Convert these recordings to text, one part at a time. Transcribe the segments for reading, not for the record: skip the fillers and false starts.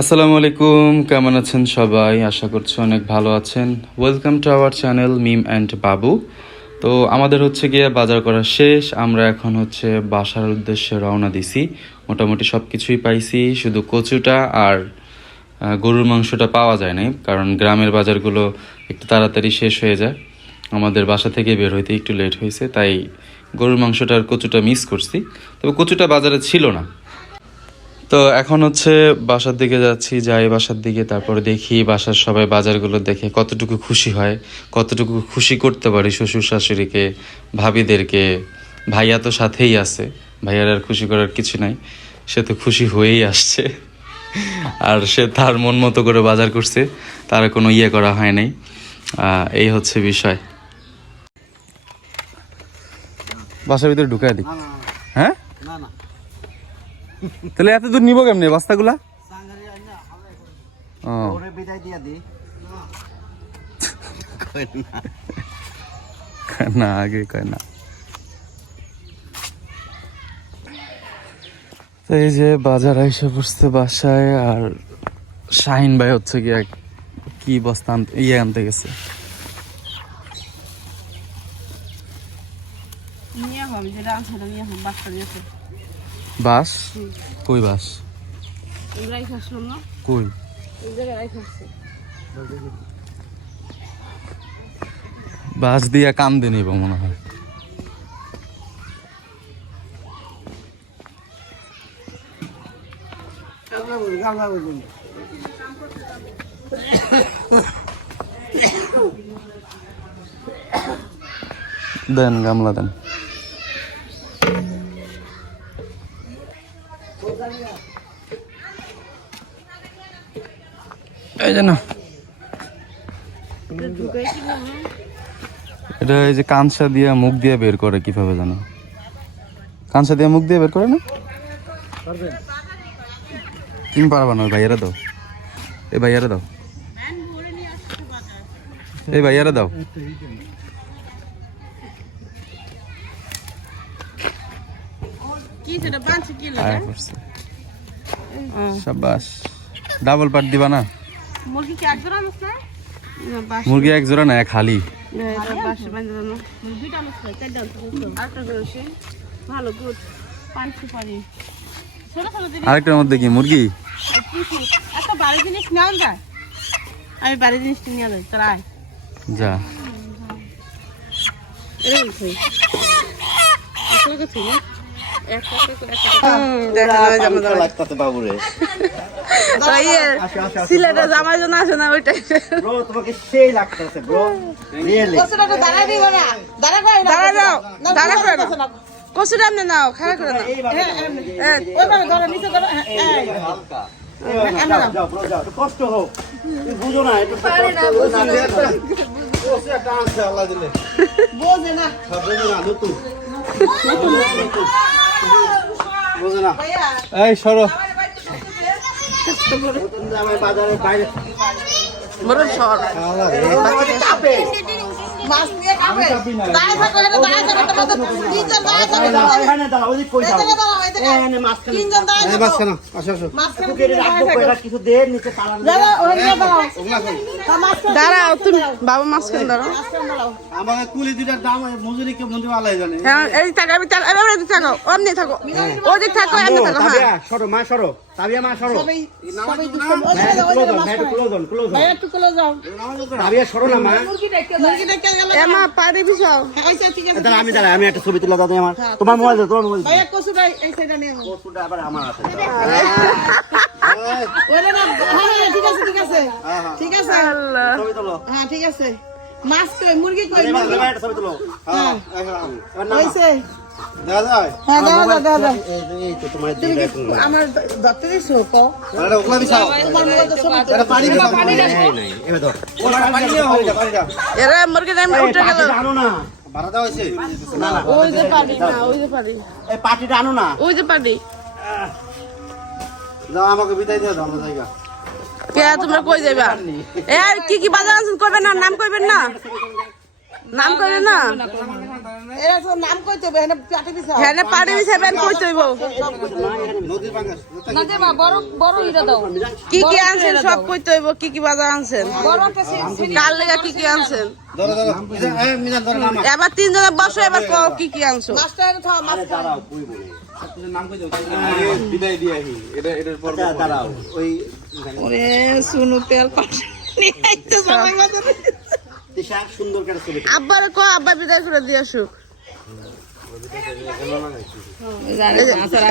আসসালামু আলাইকুম, কেমন আছেন সবাই? আশা করছি অনেক ভালো আছেন। Welcome to our channel Mim and Babu. তো আমাদের হচ্ছে গিয়ে বাজার করা শেষ, আমরা এখন হচ্ছে বাসার উদ্দেশ্যে রওনা দিছি। মোটামুটি সব কিছুই পাইছি, শুধু কচুটা আর গরুর মাংসটা পাওয়া যায় নাই, কারণ গ্রামের বাজারগুলো একটু তাড়াতাড়ি শেষ হয়ে যায়। আমাদের বাসা থেকে বের হইতে একটু লেট হয়েছে, তাই গরুর মাংসটা আর কচুটা মিস করছি। তবে কচুটা বাজারে ছিল না। তো এখন হচ্ছে বাসার দিকে যাচ্ছি, যাই বাসার দিকে, তারপরে দেখি বাসার সবাই বাজারগুলো দেখে কতটুকু খুশি হয়, কতটুকু খুশি করতে পারি শ্বশুর শাশুড়িকে, ভাবিদেরকে। ভাইয়া তো সাথেই আছে, ভাইয়ার আর খুশি করার কিছু নাই, সে তো খুশি হয়েই আসছে। আর সে তার মন মতো করে বাজার করছে, তার কোনো ইয়ে করা হয় নাই। এই হচ্ছে বিষয়। বাসার ভিতরে ঢুকাই দিই। হ্যাঁ, তাহলে এত দূর নিবো কেমনে বস্তাগুলা? না, আগে কয় না। তো এই যে বাজার এসে পড়ছে বাসায়, আর শাহিন ভাই হচ্ছে গিয়ে কি বস্তা আনতে গেছে। বাস? কই বাস? কই? বাস দিয়া কান্দে নিব মনে হয়। দেন গামলা দেন। এই যে না, এটা এই যে কাঁচা দিয়া মুখ দিয়ে বের করে, কিভাবে জানো? কাঁচা দিয়ে মুখ দিয়ে বের করে না? তুমি পারবা না? ভাইয়ারা দাও, এই ভাইয়ারা দাও, এই ভাইয়ারা দাও। শাবাশ, ডাবল পাট দিবা না? মুরগি এক জোড়া না, এক হালি। আরেকটার মধ্যে কি মুরগি? আমি বাড়ি জিনিস নিয়ে যাই, তোরা যা। সিলেটে জামাই জন আসে না, ওইটাই তোমাকে সেই লাগতেছে ব্রো। কচুটা আপনি নাও, খারাপ করে কষ্ট হোক, বুঝো না, একটু বোঝে না, বোঝে না। এই সরো, বাজারের বাইরে দাঁড়াও, তুমি বাবা মাঝখানে দাঁড়াও। আমাকে কুলি দুটার দাম মজুরি কেউ মন্দির আল্লাহ জানে। এই থাকো, আমি থাকো, অমনি থাকো, ওদিক থাকো, এমনি থাকো। হ্যাঁ, সরো মা, সরো তাবিয়া মা, সরো সরো না মা। আমি দাঁড়াই, আমি একটা ছবি তুলে দাও আমার। তোমার মোবাইল দাও, তোমার মোবাইল আবার আমার আছে। ঠিক আছে, ছবি তুলো। হ্যাঁ ঠিক আছে। মাছ কই, মুরগি কই? ছবি তুলো। হ্যাঁ, আমার ধরতে দিছো কো? এরা মুরগি দাম উঠে গেল। আনো না, ভাড়া দেওয়া হয়েছে। ওই যে পানি না, ওই যে পানি, এই পাটিটা আনো না, ওই যে পানি। যাও আমাকে বিদায় দিয়ে দাও জায়গা। কে তোমরা কই যাইবা? এ কি কি বাজার আনছেন করবেন না, নাম কইবেন না। নাম করে না এরা তো নাম কইতে হবে এখানে পাটি বিছা হ্যাঁ না পাটি বিছাবেন কইতে হইব না দে মা বড় বড় ইরা দাও কি কি আনছেন সব কইতে হইব কি কি বাজার আনছেন বড় একটা কাল লাগা কি কি আনছেন ধরো ধরো এই মিজান ধরো নাম এবার তিনজনে বসো এবার কও কি কি আনছো দাঁড়াও কই বলে নাম কই দাও বিদায় দিয়ে আহি এটার পর দাঁড়াও ওই ওরে শুনু তেল পাটি নিয়ে আইতে সবাই বাজার দিশা সুন্দর করে ছবি আব্বারে কও আব্বা বিদায় করে দিয়ে আসুক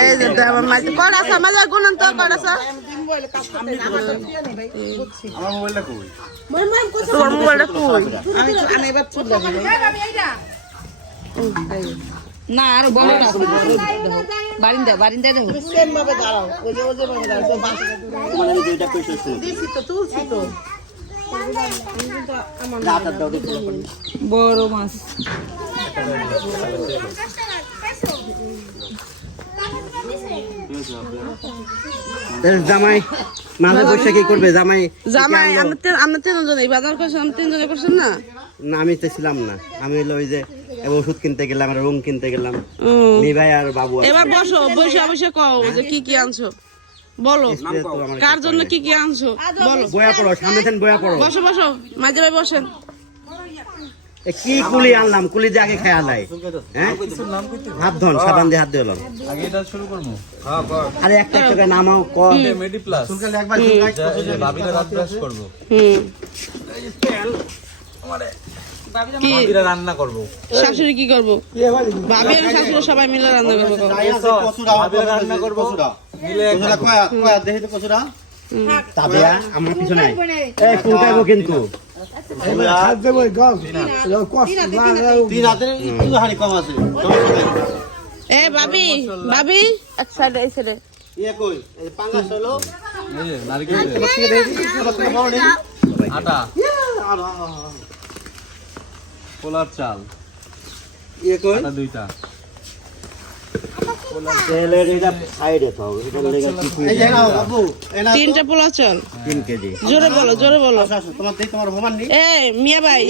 এই যে আমার মাঝে কড়া সামাজা গুণন তো কড়া সা আমার মোবাইলটা কই তোর মোবাইলটা কই না আর বড় না বারিন্দা বারিন্দা দেখো তোমার আমি দুইটা কইছি রাত দাও দেখো বড় মাছ জামাই মাঝে বসে কি করবে জামাই জামাই আমরা তিনজন এই বাজার করছেন আমরা তিনজনে করছেন না না আমি তো ছিলাম না আমি হলো ওই যে ওষুধ কিনতে গেলাম আর রং কিনতে গেলাম নিভাই আর বাবু এবার বসো বসে বসে কও যে কি কি আনছো বলো কার জন্য কি কি আনছো বলো বয়া পড়ো সামনে থেকে বয়া পড়ো বসো বসো মাঝে ভাই বসেন এ কি কুলি আনলাম কুলি দিয়ে আগে খেয়াল হয় হ্যাঁ হাত ধন সাবান দিয়ে হাত দিয়ে হলাম আগে এটা শুরু করবো আরে একটা একটা করে নামাও ক মেডি প্লাস একবার ভাবিরা রাত ব্রাশ করবো হুম কি ভাবিরা রান্না করবো শাশুড়ি কি করবো ভাবি আর শাশুড়ি সবাই মিলে রান্না করবো ভাবিরা রান্না করবো মিলে তবে আমার পিছনে এই ফুলটাইবো কিন্তু এ ভাবি ভাবি এক সাইডে এই সাইডে নারকেল আটা পোলার চাল আটা দুইটা তিনটা পোলা চল 3 কেজি জোরে বলো জোরে বলো তোমার ভবান নেই এ মিয়া ভাই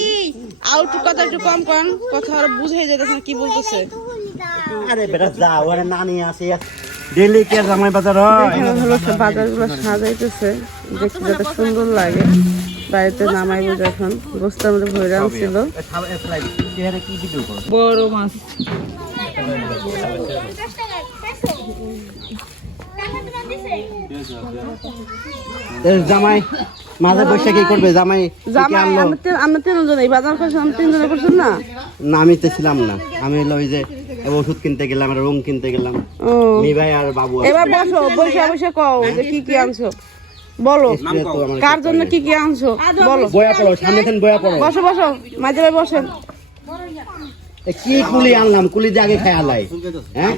আউট কথা একটু কম কন কথা আর বুঝাই যেতেছে না কি বলতেছে আরে বেটা যাও আরে নানি আছে ডেলি কে জামাই বাজার হয় বাজারগুলো সাজাইতেছে দেখতে যাতে সুন্দর লাগে বাড়িতে নামাইবো যখন গোস্তার মধ্যে ভরে আনছিল কি ভিডিও করো বড় মাছ জামাই মাঝে বসে কি করবে জামাই জামাই আমরা তিনজন এই বাজার করছেন আমরা তিনজনে করছেন না না আমি তো ছিলাম না আমি হলো ওই যে ওষুধ কিনতে গেলাম আর রং কিনতে গেলাম ও নিভাই আর বাবু এবার বসো বসে বসে কও যে কি কি আনছো বলো কার জন্য কি কি আনছো বলো বয়া পড়ো সামনে থেকে বয়া পড়ো বসো বসো মাঝে ভাই বসেন এ কি কুলি আনলাম কুলি দিয়ে আগে খেয়াল হয় হ্যাঁ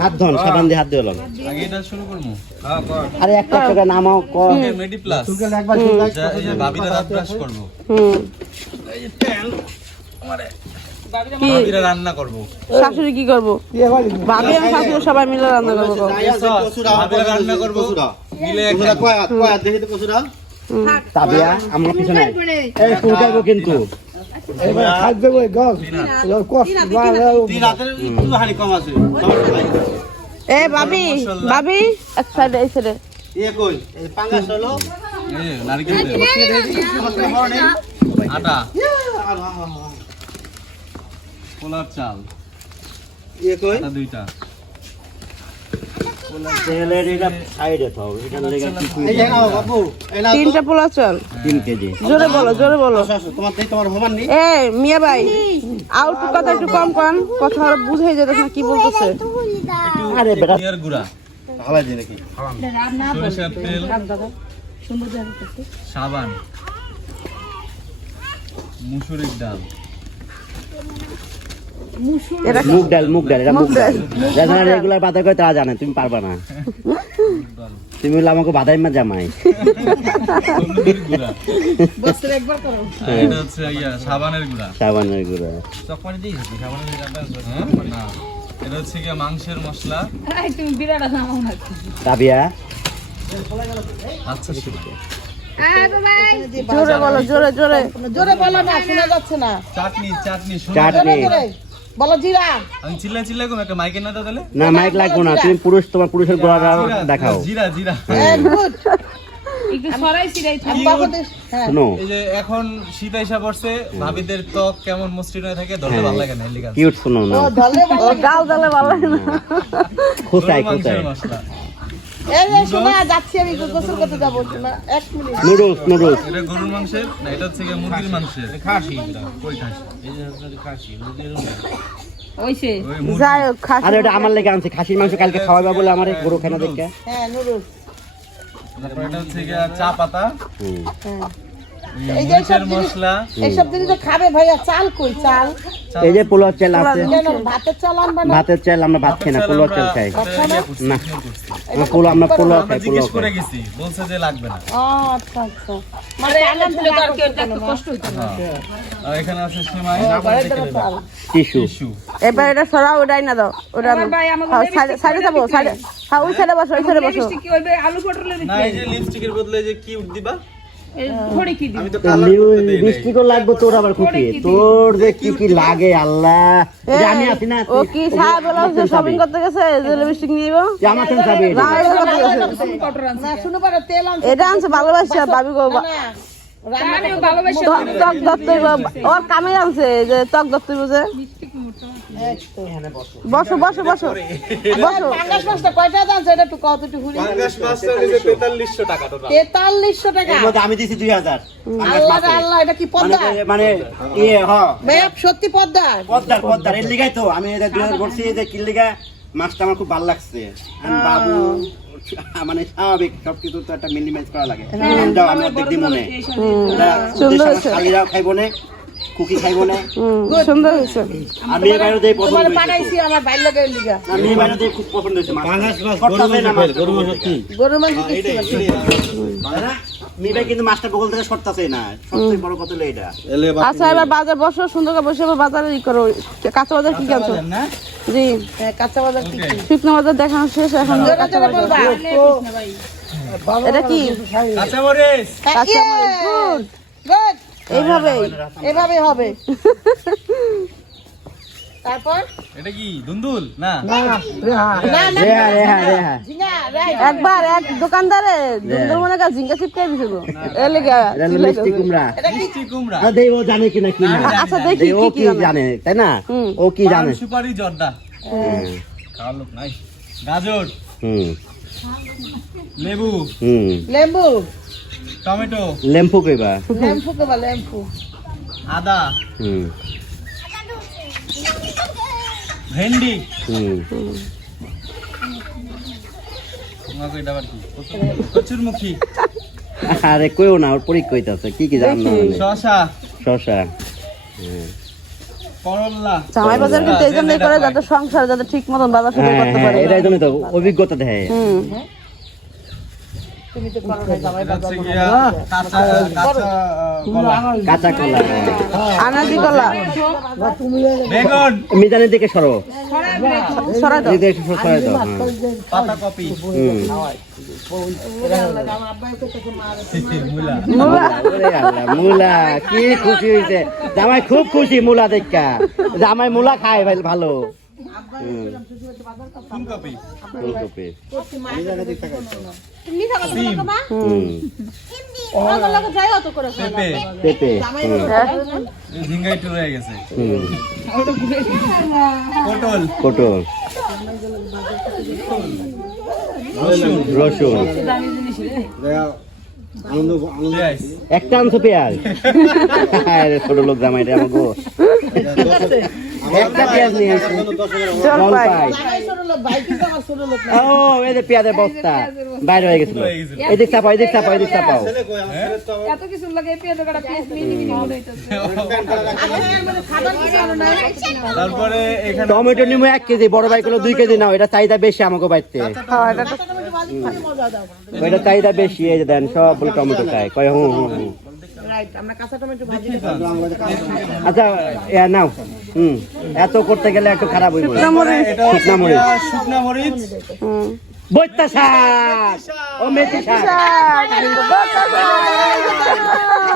হাত ধন সাবান দিয়ে হাত দিয়ে হলাম আগে এটা শুরু করবো আরে একটা একটা করে নামাও ক মেডি প্লাস ভাবিরা রাত ব্রাশ করবো হুম ভাবিরা রান্না করবো শাশুড়ি কি করবো ভাবি আর শাশুড়ি সবাই মিলে রান্না করবো ভাবিরা রান্না করবো মিলে তবে আমার পিছনে এই ফুলটাইবো কিন্তু এ ভাবি ভাবি এক সাইডে এই সাইডে নারকেল আটা পোলার চাল আটা দুইটা তিনটা পোলা চল 3 কেজি জোরে বলো জোরে বলো তোমার ভবান নেই এ মিয়া ভাই আউট কথা একটু কম কন কথা আর বুঝাই যেতেছে না কি বলতেছে আরে বেটা ধনিয়ার গুঁড়া হালাই দিই নাকি সরিষার তেল সাবান মুসুরির ডাল এটা মুগ ডাল এটা মুগ ডাল যারা রেগুলার বাজার করে তারা জানে তুমি পারবা না তুমি বললে আমাকে বাদাই মা জামাই হলুদের গুঁড়া এটা হচ্ছে সাবানের গুঁড়া সাবানের গুঁড়া চকমারি দিই সাবানের গুঁড়া না এটা হচ্ছে কি মাংসের মশলা তুমি বিরাট নামাও না তাবিয়া আচ্ছা জোরে বলো, জোরে জোরে। জোরে বলো না, শোনা যাচ্ছে না। চাটনি চাটনি চাটনি জোরে বলো জিরা। আমি চিল্লা চিল্লা কম একটা মাইকে না দাও তাহলে না মাইক লাগবো না, তুমি পুরুষ, তোমার পুরুষের গলাটা দেখাও। জিরা জিরা গুড। হ্যাঁ শোনো এই যে এখন শীত আইসা পড়ছে, ভাবিদের ত্বক কেমন মসৃণ হয়ে থাকে, ধরতে ভালো লাগে না, এলিগা কিউট, শোনো না, ও ধলে ও গাল দিলে ভালো লাগে না। খোসাই খোসাই। মশলা এই যে শোনা যাচ্ছি, আমি গোসল করতে যাবো শোনা, 1 মিনিট। Noodles noodles. এটা গরুর মাংসের না, এটা হচ্ছে গিয়ে মুরগির মাংসের খাসি। কই খাসি? ওই মুরগি। যাই হোক, খাসি। আর এটা আমার লেগে আনছে খাসির মাংস, কালকে খাওয়াবা বলে আমার গরু খানা দেখে। হ্যাঁ নুডলস। তারপর এটা হচ্ছে গিয়ে চা পাতা, এই যে মরিচের মশলা, এইসব জিনিস তো খাবে ভাইয়া। চাল কই চাল? এই যে পোলাও চাল আছে, কেন ভাতের চাল আনবা না? ভাতের চাল আমরা ভাত খাই না, পোলাও চাল খাই না। আমরা পোলাও আমরা খাই, জিজ্ঞেস পোলাও করে খাই। গেছি, বলছে যে লাগবে না। ও আচ্ছা আচ্ছা, মানে আলাম দিলে তো আর কি একটু কষ্ট হইতো না। আর এখানে আছে সেমাই, ঘরের জন্য চাল। টিস্যু। টিস্যু। এবার এটা সরাও, ওটাই না দাও, ওটা সাইডে যাবো, সাইডে। হ্যাঁ, ওই সাইডে বসো, ওই সাইডে বসো। না এই যে লিপস্টিকের বদলে যে কি দিবা? আমি তো বৃষ্টিকও লাগবে তোর, আবার খুশি তোর যে কি কি লাগে আল্লাহ। এই যে আমি আছি না, ও কি সাহেব বলা হচ্ছে শপিং করতে গেছে, যে লিপস্টিক নিয়ে যাবো। যে আমার সাথে যাবে এটা। না শুনো পারো তেল আনছে এটা আনছে ভালোবাসা ভাবি গো। না রান্না ভালোবাসা। ত্বক দত্ত ওর কামে আনছে, যে ত্বক দত্ত বুঝে। বসো বসো বসো বসো। পাঙ্গাস মাছটা কয়টা দাঁড়ছে এটা একটু কত একটু হুড়ি। পাঙ্গাস মাছটা নিচে 4300 টাকা টোটাল। 4300 টাকা। এর মধ্যে আমি দিছি 2000। আল্লাহ রে আল্লাহ, এটা কি পদ্মা? মানে ইয়ে মেপ সত্যি পদ্মা। পদ্মার পদ্মার এর লিগাই তো আমি এটা 2000 করছি, যে কি লিগা মাছটা আমার খুব ভালো লাগছে। আমি বাবু মানে স্বাভাবিক সবকিছু তো একটা মিনিমাইজ করা লাগে। দাও আমি অর্ধেক দিই মনে। সুন্দর হয়েছে। শালিরাও খাইবো না, কুকি খাইবো না। সুন্দর হয়েছে। আমি এই বাইরে দিয়ে পছন্দ তোমার হয়েছে। পাঠাইছি আমার ভাই লাগের লিগা। আমি এই বাইরে দিয়ে খুব পছন্দ হয়েছে মাছ। গরু মাছ কি? গরু মাংস দিচ্ছি মি ভাই কিন্তু মাছটা বগল থেকে সরতাছে না। সবচেয়ে বড় কথা হলো এটা। আচ্ছা, এবার বাজার বসো, সুন্দর করে বসে এবার বাজারে ই করো। কাঁচা বাজার কি কাঁচা? জি, কাঁচা বাজার কি কি? শুকনো বাজার দেখানো শেষ, এখন কাঁচা বাজার। বলবা এটা কি? কাঁচা মরিচ। কাঁচা মরিচ। Good. গুড, এইভাবেই এভাবে হবে। তারপর এটা কি দুন্দুল না? না না রেহা রেহা রেহা। ঝিঙ্গা রাইট। একবার এক দোকানদারে দুধের মনে কাজ ঝিঙ্গা চিপকাই দিছিল, এর লেগে এটা হলো মিষ্টি কুমড়া। মিষ্টি কুমড়া। আর দেই ও জানে কিনা কি না। আচ্ছা দেখি ও কি কি কি জানে তাই না? ও কি জানে? পান সুপারি জর্দা। খাওয়ার লোক নাই। গাজর, হুম লেবু, হুম। লেম্বু, টমেটো, লেম্পু কইবা? লেম্বু কবা লেম্বু। আদা, হুম ভেন্ডি। হুম। তোমাকে এটা আবার কি? কচুরমুখী, আরে কইও না, ওর পরীক্ষা হইতাছে কি কি জানো না। শসা, শসা। করল্লা। জামাই বাজার কিন্তু এই জন্যই করে যাতে সংসার যাতে ঠিক মতন বাজার সাথে হ্যাঁ করতে হ্যাঁ, পারে। এটাই জন্য তো অভিজ্ঞতা দেয়। হুম, তুমি তো করো না জামাই এটা বাবা। হচ্ছে গিয়া কাঁচা কলা, কাঁচা কলা। আনাজি কলা বেগুন, মিজানের দিকে সরো, সরাই দাও। এদিকে একটু সরাই দাও। হ্যাঁ। পাতাকপি, হুম। মূলা। মূলা। ওরে আল্লাহ, মূলা কি খুশি হয়েছে জামাই, খুব খুশি মূলা দেখা। জামাই মূলা খায় ভাই ভালো। হুম। ফুলকপি, ফুলকপি। তুমি থাকো তো বাবা। হুম। ওগুলো লোক যাই অত করে। পেঁপে, পেঁপে। হুম। এই ঝিঙ্গা একটু রয়ে গেছে। হুম। পটল, পটল, রসুন, রসুন। পেঁয়াজ। একটা আনছো পেঁয়াজ? আরে ছোট লোক জামাই রে আমার গো। একটা পেঁয়াজ নিয়ে আসছি। জলপাই। জামাই ছোট লোক, ভাই কিন্তু আমার ছোট লোক না। ও এই যে পেঁয়াজের বস্তা বাইরে হয়ে গেছিল। এদিক চাপাও, এদিক চাপাও, এদিক চাপাও। তারপরে এখানে টমেটো নিমু 1 কেজি, বড় ভাই গুলো 2 কেজি নাও, এটা চাহিদা বেশি আমাকে বাইতে। হ্যাঁ, এটা তো টমেটো ভাজি করে মজা দাও। ওইটা চাহিদা বেশি, এই যে দেন সব বলে টমেটো খায়, কয় হুম হুম হুম। রাইট, আমরা কাঁচা টমেটো ভাজি করে। আচ্ছা নাও। হুম, এত করতে গেলে একটু খারাপ হইব। এটা হচ্ছে শুকনা মরিচ। শুকনা মরিচ, হুম, বৈত্যা শাক ও মেথি শাক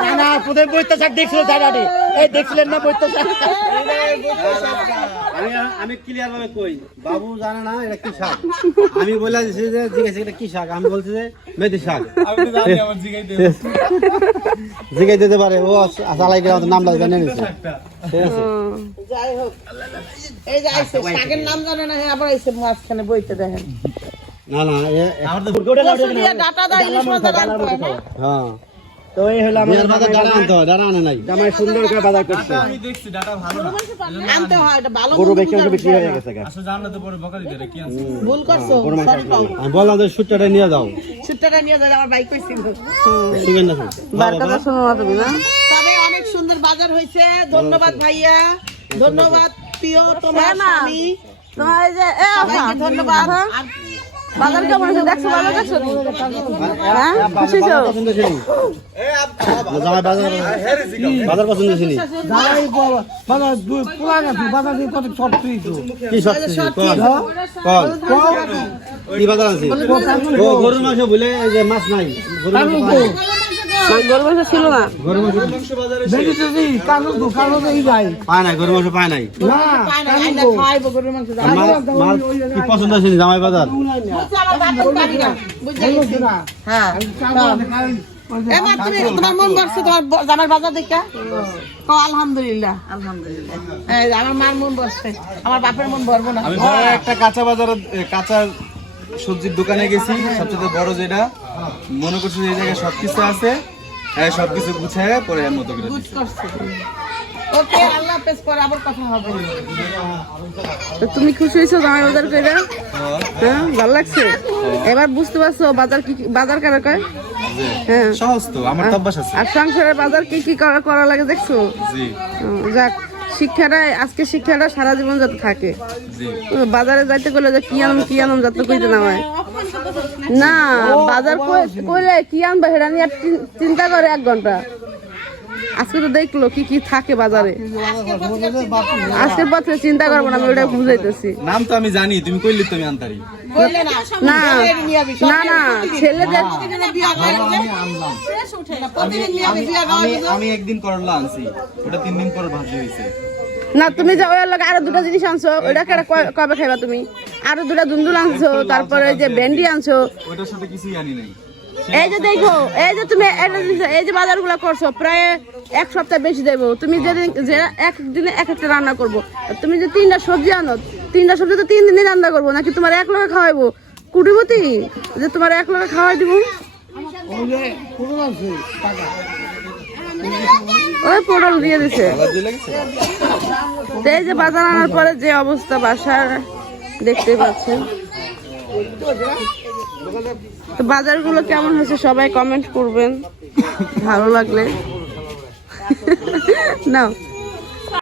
না না প্রথমে বৈত্যা শাক দেখছিল দাদাটি এই দেখছিলেন না বৈত্যা শাক আমি ক্লিয়ার ভাবে কই বাবু জানে না এটা কি শাক আমি বলে দিছি যে জিজ্ঞাসা এটা কি শাক আমি বলছি যে মেথি শাক জিজ্ঞাসা দিতে পারে ও আসালাই গেলে নাম লাগে জানে নিছে ঠিক আছে যাই হোক এই যে আইছে শাকের নাম জানে না আবার আইছে মাঝখানে বইতে দেখেন না না কসুরিয়া ডাটা দা ইলিশ মাছ রাখতে হয় না হ্যাঁ তো এই হলো আমার মেয়ের বাজার ডাটা আনতে হয় ডাটা আনে নাই জামাই সুন্দর করে বাজার করছে আনতে হয় এটা ভালো গরু মন্দ বেশি বুঝার বিক্রি হয়ে গেছে গা। বিষয়। ভুল করছো সরি কও আমি বললাম যে সুটটা নিয়ে যাও ছুটটা নিয়ে যাই আমার বাইক কইছিল শিখেন না বার কথা শোনো না তুমি না তবে অনেক সুন্দর বাজার হয়েছে ধন্যবাদ ভাইয়া ধন্যবাদ প্রিয় তোমার স্বামী তোমার এই যে সবাইকে ধন্যবাদ আর বাজার কেমন হয়েছে দেখছো বাজার দেখছো নি? হ্যাঁ খুশি তো পছন্দ ছিল জামাই বাজার বাজার পছন্দ ছিল কি সব কি বাজার আছে ও গরুর মাংস বলে এই যে মাছ নাই গরুর মাংস গরু মাংস ছিল না গরুর মাংস পায় নাই গরুর মাংস পায় নাই পায় না আইনা খাইবো গরুর মাংস আর মাছ কি পছন্দ ছিল জামাই বাজার বুঝছো আমার বাপের বাড়ি না বুঝতে গেছি হ্যাঁ এবার তুমি তোমার মন বসছে তোমার জামার বাজার দেখা তো আলহামদুলিল্লাহ আলহামদুলিল্লাহ এই যে আমার মার মন বসছে আমার বাপের মন ভরবো না আমি বড় একটা কাঁচা বাজার কাঁচা সবজির দোকানে গেছি সবচেয়ে বড় যেটা মনে করছি যে এই জায়গায় সবকিছু আছে হ্যাঁ সবকিছু গুছায় পরে এর মতো করে বুঝ দিচ্ছি করছে ওকে আল্লাহ হাফেজ পরে আবার কথা হবে তো তুমি খুশি হয়েছো জামাই বাজার করে হ্যাঁ ভালো লাগছে এবার বুঝতে পারছো বাজার কি বাজার কারা কয় হ্যাঁ সহজ তো আমার তো অভ্যাস আছে আর সংসারের বাজার কি কি করা লাগে দেখছো জি যাক শিক্ষাটা আজকে শিক্ষাটা সারা জীবন যাতে থাকে জি বাজারে যাইতে গেলে যে কি আনম যাতে কইতে না হয় না বাজার কইলে কি আনবা সেটা নিয়ে চিন্তা করে 1 ঘন্টা আজকে তো দেখলো কি কি থাকে বাজারে আজকের পথে চিন্তা করবো না আমি ওটা বুঝাইতেছি নাম তো আমি জানি তুমি কইলি তো আমি আনতারি বললে না না না না ছেলেদের বিয়া করে প্রতিদিন নিয়ে আমি বিয়া গাওয়া আমি একদিন করলা আনছি ওটা 3 দিন পর ভাজি হইছে না তুমি যে ওই লাগে আরো 2টা জিনিস আনছো ওইটা কবে খাইবা তুমি আরো 2টা দুন্দুল আনছো তারপরে যে ভেন্ডি আনছো ওটার সাথে কিছুই আনি নাই এই যে দেখো এই যে তুমি এই যে বাজারগুলো করছো প্রায় 1 সপ্তাহ বেশি দেবো তুমি যেদিন যে একদিনে এক একটা রান্না করবো তুমি যে 3টা সবজি আনো 3টা সবজি তো 3 দিনই রান্না করবো নাকি তোমার 1 লগে খাওয়াইবো কুটিবতি যে তোমার 1 লগে খাওয়াই দিব ওই পটল দিয়ে দিছে তো এই যে বাজার আনার পরে যে অবস্থা বাসার দেখতে পাচ্ছেন তো বাজারগুলো কেমন হয়েছে সবাই কমেন্ট করবেন ভালো লাগলে নাও